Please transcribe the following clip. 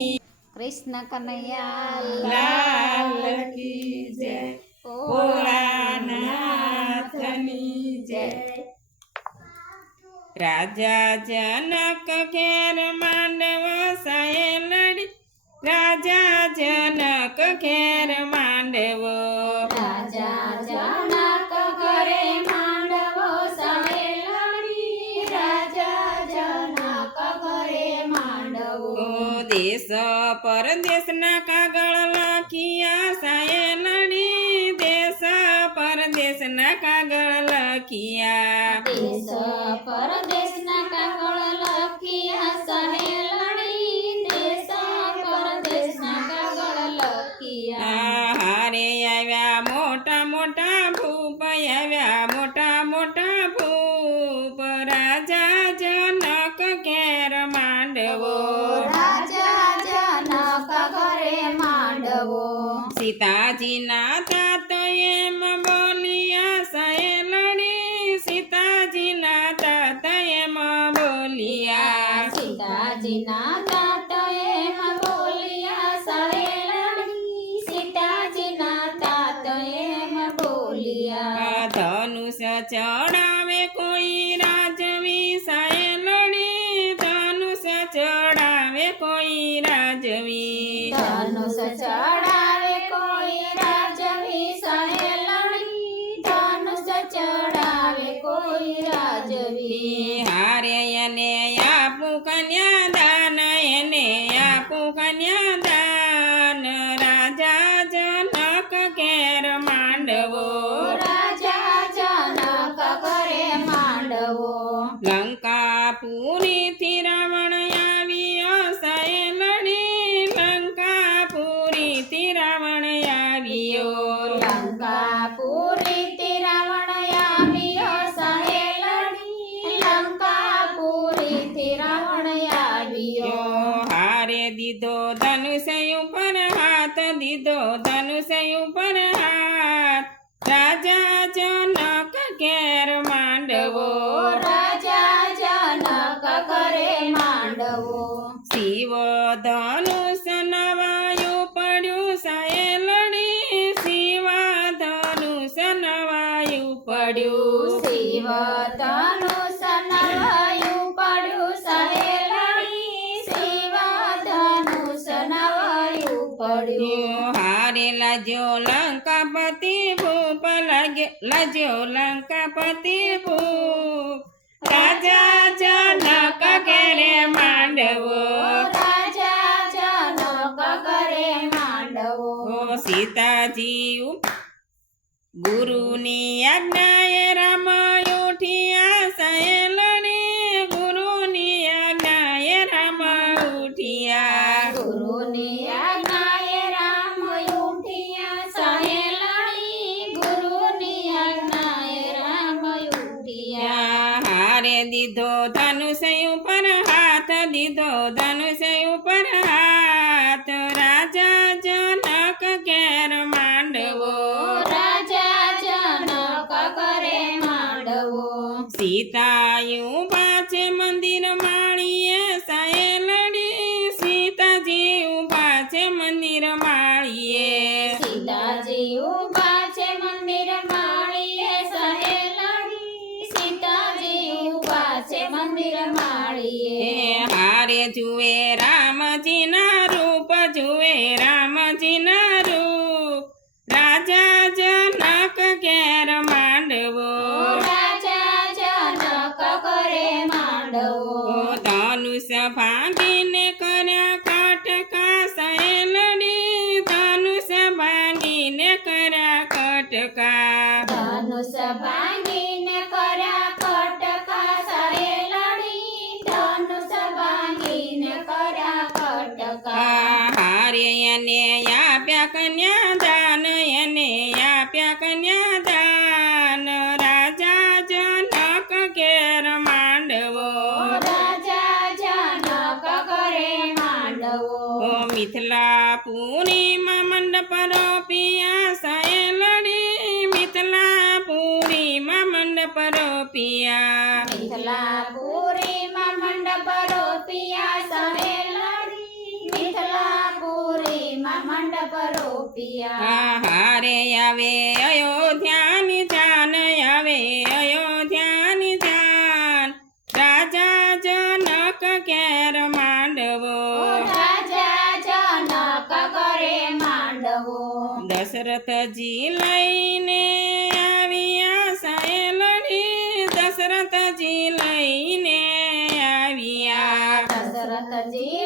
कृष्ण कन्हैया लाल की जय, भोलानाथनी जय। राजा जनक घेर मांडव साये लड़ी, राजा जनक घेर मांडव, राजा जनक घरे मांडवो साये लड़ी, राजा जनक घरे मांडवो। देश परदेश ना कागळ लखिया साये लड़ी, देश परदेश ना कागळ लखिया, देश परदेश ना कागळ लखिया साये लड़ी, देश परदेश ना कागळ लखिया। हारे આવ્યા મોટા મોટા ભૂપ, આવ્યા મોટા મોટા ભૂપ, રાજા जनक घेर मांडવો, राजा जनक घरे मांडवो। सीताजी ना तात एम बोलिया साये लड़ी, सीताजी ना तात एम बोलिया, सीताजी ना तात एम बोलिया साये लड़ी, सीताजी ना तात एम बोलिया। धनुष चढ़ावे कोई राजवी साये लड़ी, धनुष चढ़ावे कोई राजवी, धनुष चढ़ावे कोई राजवी साये लड़ी, धनुष चढ़ावे कोई राजवी। हारे એને આપું કન્યાદાન, એને આપું કન્યાદાન, રાજા जनक घेर मांडવો, राजा जनक घरे मांडवो। लंकापुरी थी रावण આવ્યો સાये લડી, લંકાપુરી થી રાવણ આવ્યો, लंकापुरी ते रावण आवियो साये लड़ी, लंकापुरी ते रावण आवियो। हारे दीधो धनुष ઉપર હાથ, દીધો ધનુષ ઉપર હાથ, રાજા जनक घेर मांडવો, राजा जनक घरे मांडवो। शिव धनुष નવાયું પડ્યું સાये લડી, શિવ ધનુષ નવાયું પડ્યું, शिव धनुष नवायु पड्यु साये लड़ी, शिव धनुष नवायु पड्यु। हारे लाजो लंकापति भूप, लाजो लंकापति भूप, राजा जनक घेरे मांडવો, राजा जनक घरे मांडवो। सीताजी गुरुनी आज्ञाए राम उठिया साये लड़ी, गुरुनी आज्ञाए राम उठिया, गुरुनी आज्ञाए राम उठिया साये लड़ी, गुरुनी आज्ञाए राम उठिया। हारे दीधो धनुष ઉપર હાથ, દીધો ધનુષ ઉપર હાથ, રાજા जनक घेर मांडવો, राजा जनक घरे मांडवो। सीतायु बाचे मंदिर माळिए साये लड़ी, सीताजी उबाचे मंदिर माळिए, सीताजी उभा छे मंदिर माळिए साये लड़ी, सीताजी उभा छे मंदिर माळिए। हारे जुए रामजी ना रूप, जुए रामजी ना रूप, राजा जनक घेर मांडવો, राजा जनक घरे मांडवो। धनुष भांगीने कर्या कटका साये लड़ी, धनुष भांगीने कर्या कटका, धनुष भांगीने कर्या कटका साये लड़ी, धनुष भांगीने कर्या कटका। हारे એને આપ્યા કન્યાદાન, એને આપ્યા કન્યાદાન, રાજા जनक घेर मांडવો, राजा जनक घरे मांडवो। मिथिलापुरीमा मंडप रोपिया साये लड़ी, मिथिलापुरीमा मंडप रोपिया, मिथिलापुरीमा मंडप रोपिया साये लड़ी, मिथिला મંડપ રોપિયા હારે આવે અયોધ્યાની જાન આવે અયોધ્યાની જાન રાજા જનક કેર માંડવો રાજા જનક કરે માંડવો દશરથજી લઈને આવ્યા સાયલડી દશરથજી લઈને આવ્યા દશરથજી